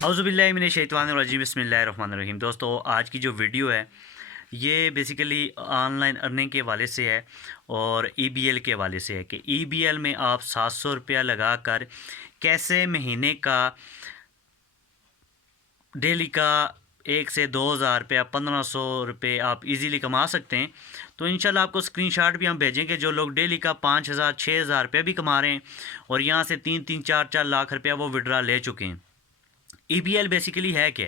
औज़ुबिल्लाहि मिनश शैतानिर्रजीम बिस्मिल्लाहिर्रहमानिर्रहीम। दोस्तों, आज की जो वीडियो है ये बेसिकली ऑनलाइन अर्निंग के हवाले से है और ईबीएल के हवाले से है कि ईबीएल में आप 700 रुपया लगा कर कैसे महीने का डेली का 1 से 2,000 रुपया 1,500 रुपये आप इजीली कमा सकते हैं। तो इंशाल्लाह आपको स्क्रीनशॉट भी हम भेजेंगे जो लोग डेली का 5,000 6,000 रुपया भी कमा रहे हैं और यहाँ से 3-3 4-4 लाख रुपया वो विड्रा ले चुके हैं। ईबीएल बेसिकली है क्या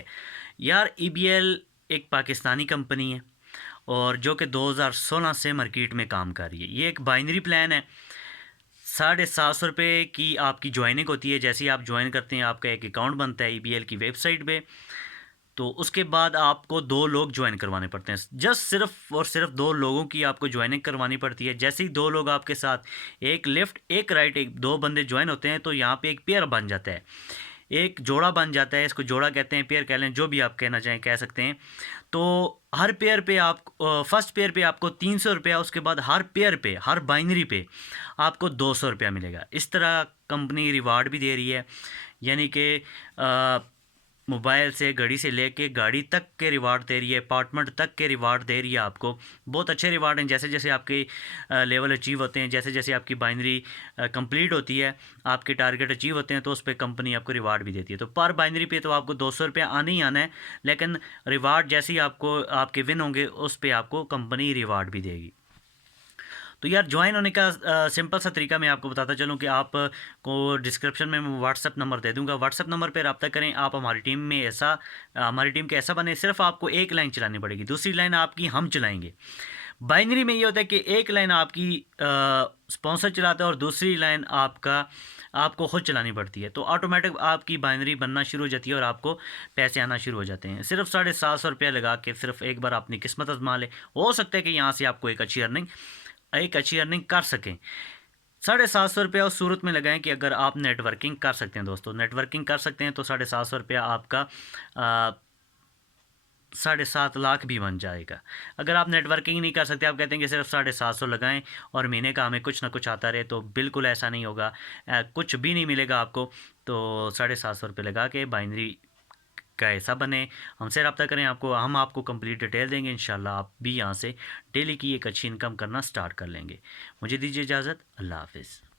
यार? ईबीएल एक पाकिस्तानी कंपनी है और जो कि 2016 से मार्केट में काम कर रही है। ये एक बाइनरी प्लान है। 750 रुपये की आपकी ज्वाइनिंग होती है। जैसे ही आप ज्वाइन करते हैं आपका एक अकाउंट बनता है ईबीएल की वेबसाइट पे। तो उसके बाद आपको 2 लोग ज्वाइन करवाने पड़ते हैं। जस्ट सिर्फ और सिर्फ 2 लोगों की आपको ज्वाइनिंग करवानी पड़ती है। जैसे ही 2 लोग आपके साथ, एक लेफ़्ट एक राइट, एक 2 बंदे ज्वाइन होते हैं तो यहाँ पे एक पेयर बन जाता है, एक जोड़ा बन जाता है। इसको जोड़ा कहते हैं, पेयर कह लें, जो भी आप कहना चाहें कह सकते हैं। तो हर पेयर पे आप फर्स्ट पेयर पे आपको 300 रुपया, उसके बाद हर पेयर पे, हर बाइनरी पे आपको 200 रुपया मिलेगा। इस तरह कंपनी रिवार्ड भी दे रही है, यानी कि मोबाइल से, घड़ी से लेके गाड़ी तक के रिवार्ड दे रही है, अपार्टमेंट तक के रिवार्ड दे रही है आपको। बहुत अच्छे रिवार्ड हैं। जैसे जैसे आपके लेवल अचीव होते हैं, जैसे जैसे आपकी बाइनरी कंप्लीट होती है, आपके टारगेट अचीव होते हैं, तो उस पर कंपनी आपको रिवार्ड भी देती है। तो पर बाइनरी पे तो आपको 200 रुपया आना ही आना है, लेकिन रिवार्ड जैसे ही आपको आपके विन होंगे उस पर आपको कंपनी रिवार्ड भी देगी। तो यार, ज्वाइन होने का सिंपल सा तरीका मैं आपको बताता चलूँ कि आप को डिस्क्रिप्शन में मैं व्हाट्सअप नंबर दे दूँगा। व्हाट्सअप नंबर पे रब्ता करें। आप हमारी टीम के ऐसा बने, सिर्फ आपको एक लाइन चलानी पड़ेगी, दूसरी लाइन आपकी हम चलाएंगे। बाइनरी में ये होता है कि एक लाइन आपकी स्पॉन्सर चलाता है और दूसरी लाइन आपको खुद चलानी पड़ती है। तो ऑटोमेटिक आपकी बाइनरी बनना शुरू हो जाती है और आपको पैसे आना शुरू हो जाते हैं। सिर्फ 750 रुपया लगा के सिर्फ एक बार अपनी किस्मत आजमा लें, हो सकता है कि यहाँ से आपको एक अच्छी अर्निंग कर सकें। 750 रुपया उस सूरत में लगाएं कि अगर आप नेटवर्किंग कर सकते हैं। दोस्तों, नेटवर्किंग कर सकते हैं तो 750 रुपया आपका 7.5 लाख भी बन जाएगा। अगर आप नेटवर्किंग नहीं कर सकते, आप कहते हैं कि सिर्फ 750 लगाएं और महीने का हमें कुछ ना कुछ आता रहे, तो बिल्कुल ऐसा नहीं होगा। कुछ भी नहीं मिलेगा आपको। तो 750 रुपये लगा के बाइनरी का ऐसा बने, हमसे रब्ता करें। हम आपको कंप्लीट डिटेल देंगे। इंशाल्लाह आप भी यहाँ से डेली की एक अच्छी इनकम करना स्टार्ट कर लेंगे। मुझे दीजिए इजाज़त। अल्लाह हाफ़िज़।